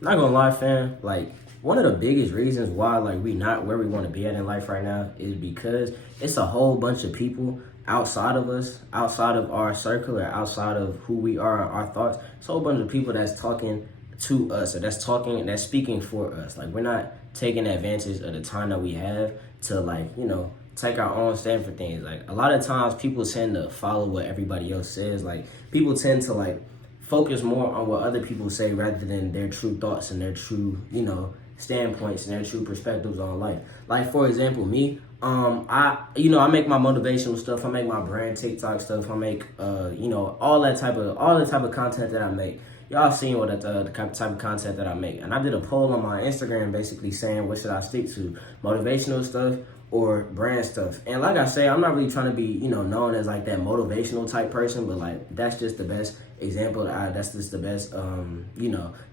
Not gonna lie, fam. Like, one of the biggest reasons why like we not where we want to be at in life right now is because it's a whole bunch of people outside of us, outside of our circle, or outside of who we are, our thoughts. It's a whole bunch of people that's talking to us, or that's speaking for us. Like, we're not taking advantage of the time that we have to, like, take our own stand for things. Like, a lot of times people tend to follow what everybody else says. Like, people tend to like focus more on what other people say rather than their true thoughts and their true, standpoints and their true perspectives on life. Like, for example, me, I make my motivational stuff. I make my brand TikTok stuff. I make, all the type of content that I make. Y'all seen what the type of content that I make. And I did a poll on my Instagram basically saying, what should I stick to? Motivational stuff or brand stuff? And like I say, I'm not really trying to be, known as like that motivational type person, but like that's just the best example. That's just the best,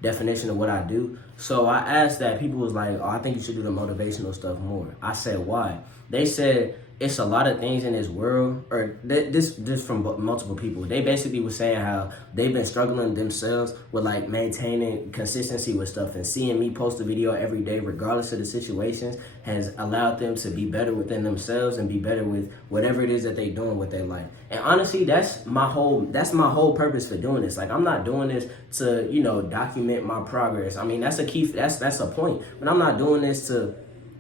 definition of what I do. So I asked that. People was like, oh, I think you should do the motivational stuff more. I said, why? They said, it's a lot of things in this world, or this from multiple people. They basically were saying how they've been struggling themselves with like maintaining consistency with stuff, and seeing me post a video every day, regardless of the situations, has allowed them to be better within themselves and be better with whatever it is that they're doing with their life. And honestly, that's my whole purpose for doing this. Like, I'm not doing this to, document my progress. I mean, that's a key, that's a point. But I'm not doing this to,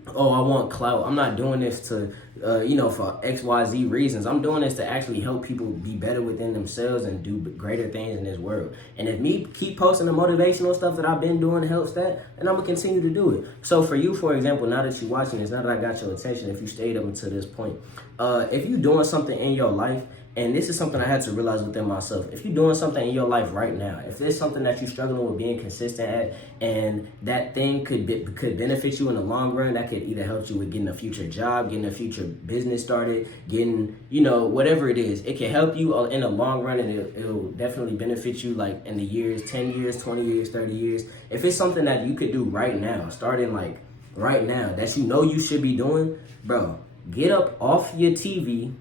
oh, I want clout. I'm not doing this to, for XYZ reasons. I'm doing this to actually help people be better within themselves and do greater things in this world. And if me keep posting the motivational stuff that I've been doing helps that, then I'm going to continue to do it. So for you, for example, now that you're watching this, now that I got your attention, if you stayed up until this point, if you're doing something in your life, and this is something I had to realize within myself. If you're doing something in your life right now, if there's something that you're struggling with being consistent at, and that thing could benefit you in the long run, that could either help you with getting a future job, getting a future business started, getting, whatever it is. It can help you in the long run, and it'll definitely benefit you like in the years, 10 years, 20 years, 30 years. If it's something that you could do right now, starting like right now, that you should be doing, bro, get up off your TV,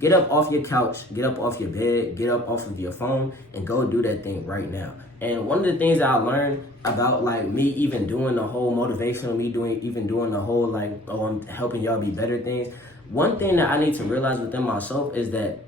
get up off your couch, get up off your bed, get up off of your phone, and go do that thing right now. And one of the things that I learned about like me even doing the whole motivational, doing the whole like, oh, I'm helping y'all be better things. One thing that I need to realize within myself is that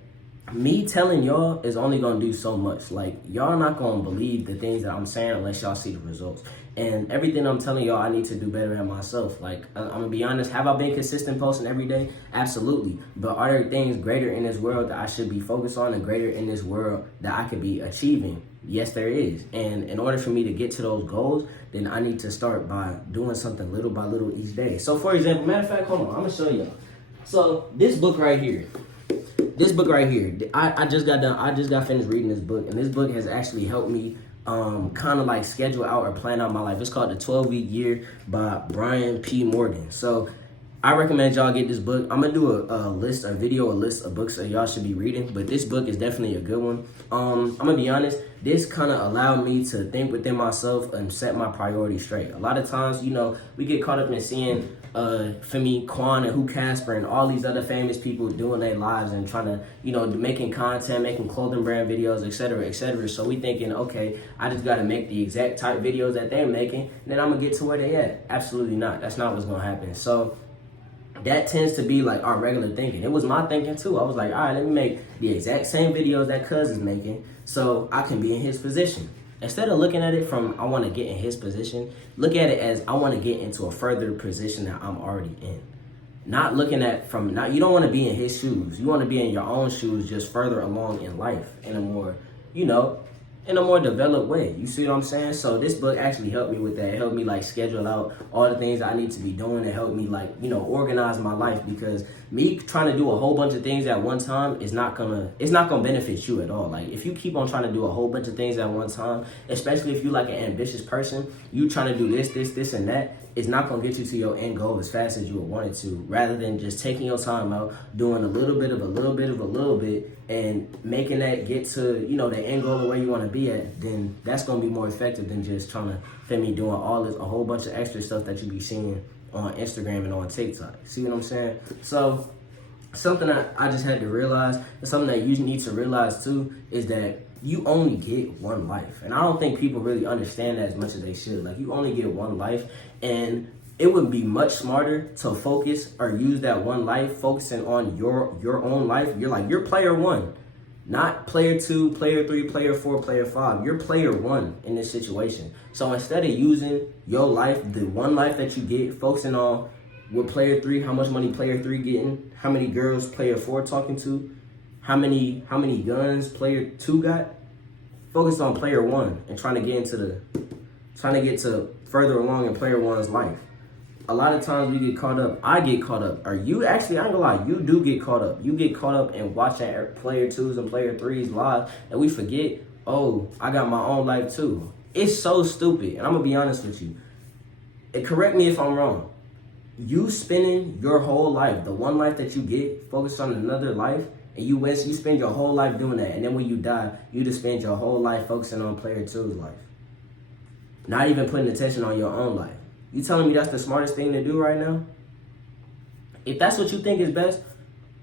me telling y'all is only gonna do so much. Like, y'all not gonna believe the things that I'm saying unless y'all see the results. And everything I'm telling y'all, I need to do better at myself. Like, I'm gonna be honest, have I been consistent posting every day? Absolutely. But are there things greater in this world that I should be focused on, and greater in this world that I could be achieving? Yes, there is. And in order for me to get to those goals, then I need to start by doing something little by little each day. So for example, matter of fact, hold on, I'm gonna show y'all. So this book right here, I just got finished reading this book, and this book has actually helped me kind of like schedule out or plan out my life. It's called The 12-Week Year by Brian P. Morgan. So I recommend y'all get this book. I'm gonna do a list of books that y'all should be reading, but this book is definitely a good one. I'm gonna be honest, this kind of allowed me to think within myself and set my priorities straight. A lot of times, we get caught up in seeing Femi Kwan and Hugh Casper and all these other famous people doing their lives and trying to, making content, making clothing brand videos, etc., etc. So we thinking, okay, I just got to make the exact type videos that they're making, and then I'm gonna get to where they at. Absolutely not. That's not what's gonna happen. So that tends to be like our regular thinking. It was my thinking too. I was like, all right, let me make the exact same videos that Cuz is making so I can be in his position. Instead of looking at it from, I want to get in his position, look at it as I want to get into a further position that I'm already in. Not looking at you don't want to be in his shoes. You want to be in your own shoes, just further along in life in a more, in a more developed way. You see what I'm saying? So this book actually helped me with that. It helped me like schedule out all the things I need to be doing. It helped me like, organize my life, because me trying to do a whole bunch of things at one time it's not gonna benefit you at all. Like, if you keep on trying to do a whole bunch of things at one time, especially if you're like an ambitious person, you trying to do this, and that, it's not going to get you to your end goal as fast as you would want it to, rather than just taking your time out, doing a little bit, and making that get to, the end goal of where you want to be at. Then that's going to be more effective than just trying to, doing a whole bunch of extra stuff that you be seeing on Instagram and on TikTok. See what I'm saying? So something that I just had to realize, and something that you need to realize too, is that you only get one life. And I don't think people really understand that as much as they should. Like, you only get one life, and it would be much smarter to focus or use that one life focusing on your own life. You're player one, not player two, player three, player four, player five. You're player one in this situation. So instead of using your life, the one life that you get, focusing on with player three, how much money player three getting, how many girls player four talking to, how many guns player two got, focus on player one and trying to get to further along in player one's life. A lot of times we get caught up. I get caught up. Or you actually, I ain't gonna lie, you do get caught up. You get caught up in watching player twos and player threes live, and we forget, oh, I got my own life too. It's so stupid, and I'm gonna be honest with you. And correct me if I'm wrong. You spending your whole life, the one life that you get, focus on another life, and you spend your whole life doing that, and then when you die, you just spend your whole life focusing on player two's life. Not even putting attention on your own life. You telling me that's the smartest thing to do right now? If that's what you think is best,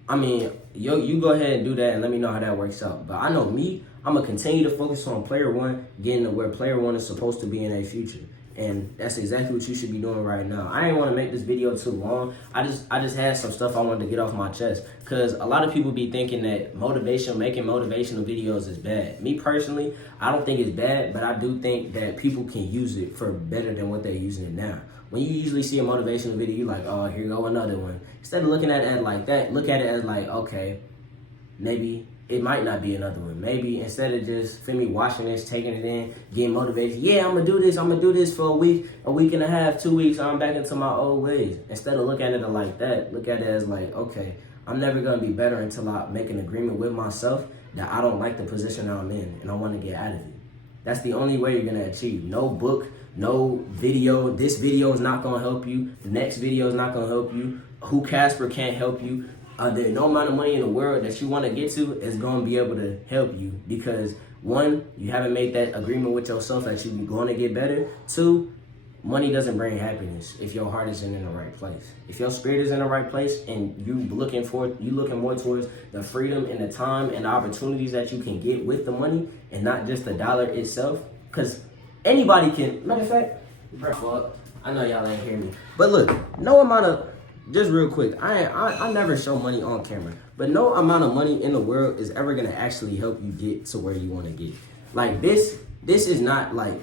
I mean, you go ahead and do that and let me know how that works out. But I know me, I'm going to continue to focus on player one, getting to where player one is supposed to be in their future. And that's exactly what you should be doing right now. I didn't want to make this video too long. I just had some stuff I wanted to get off my chest. Because a lot of people be thinking that making motivational videos is bad. Me personally, I don't think it's bad, but I do think that people can use it for better than what they're using it now. When you usually see a motivational video, you're like, oh, here go another one. Instead of looking at it like that, look at it as like, okay, maybe it might not be another one. Maybe instead of just, feel me, watching this, taking it in, getting motivated, yeah, I'm gonna do this for a week and a half, 2 weeks, I'm back into my old ways. Instead of looking at it like that, look at it as like, okay, I'm never gonna be better until I make an agreement with myself that I don't like the position I'm in and I wanna get out of it. That's the only way you're gonna achieve. No book, no video. This video is not gonna help you. The next video is not gonna help you. Who Casper can't help you. There's no amount of money in the world that you want to get to is going to be able to help you because, one, you haven't made that agreement with yourself that you're going to get better. Two, money doesn't bring happiness if your heart isn't in the right place. If your spirit is in the right place and you looking more towards the freedom and the time and the opportunities that you can get with the money and not just the dollar itself, because anybody can. Matter of fact, I know y'all ain't hear me, but look, no amount of. Just real quick, I never show money on camera, but no amount of money in the world is ever gonna actually help you get to where you want to get. Like this is not like,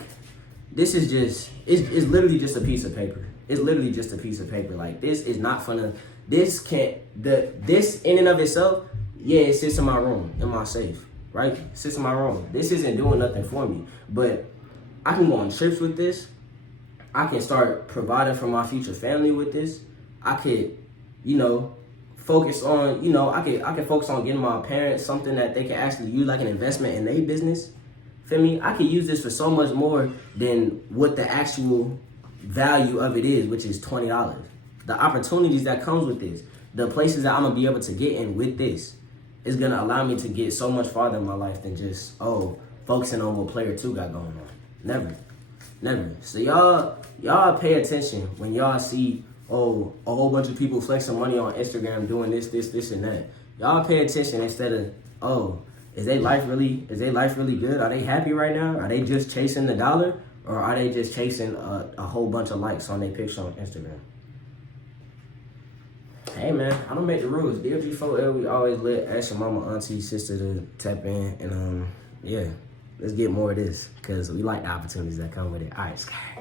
this is just, it's literally just a piece of paper. It's literally just a piece of paper. Like this is not fun. This in and of itself, yeah, it sits in my room, in my safe, right? It sits in my room. This isn't doing nothing for me, but I can go on trips with this. I can start providing for my future family with this. I could, focus on, I could focus on getting my parents something that they can actually use like an investment in their business. Feel me? I could use this for so much more than what the actual value of it is, which is $20. The opportunities that comes with this, the places that I'm gonna be able to get in with this is gonna allow me to get so much farther in my life than just, focusing on what player two got going on. Never. So y'all pay attention when y'all see a whole bunch of people flexing money on Instagram doing this, and that. Y'all pay attention instead of, is their life really good? Are they happy right now? Are they just chasing the dollar? Or are they just chasing a whole bunch of likes on their picture on Instagram? Hey man, I don't make the rules. DLG4L, we always let ask your mama, auntie, sister to tap in. And yeah, let's get more of this because we like the opportunities that come with it. All right, Sky.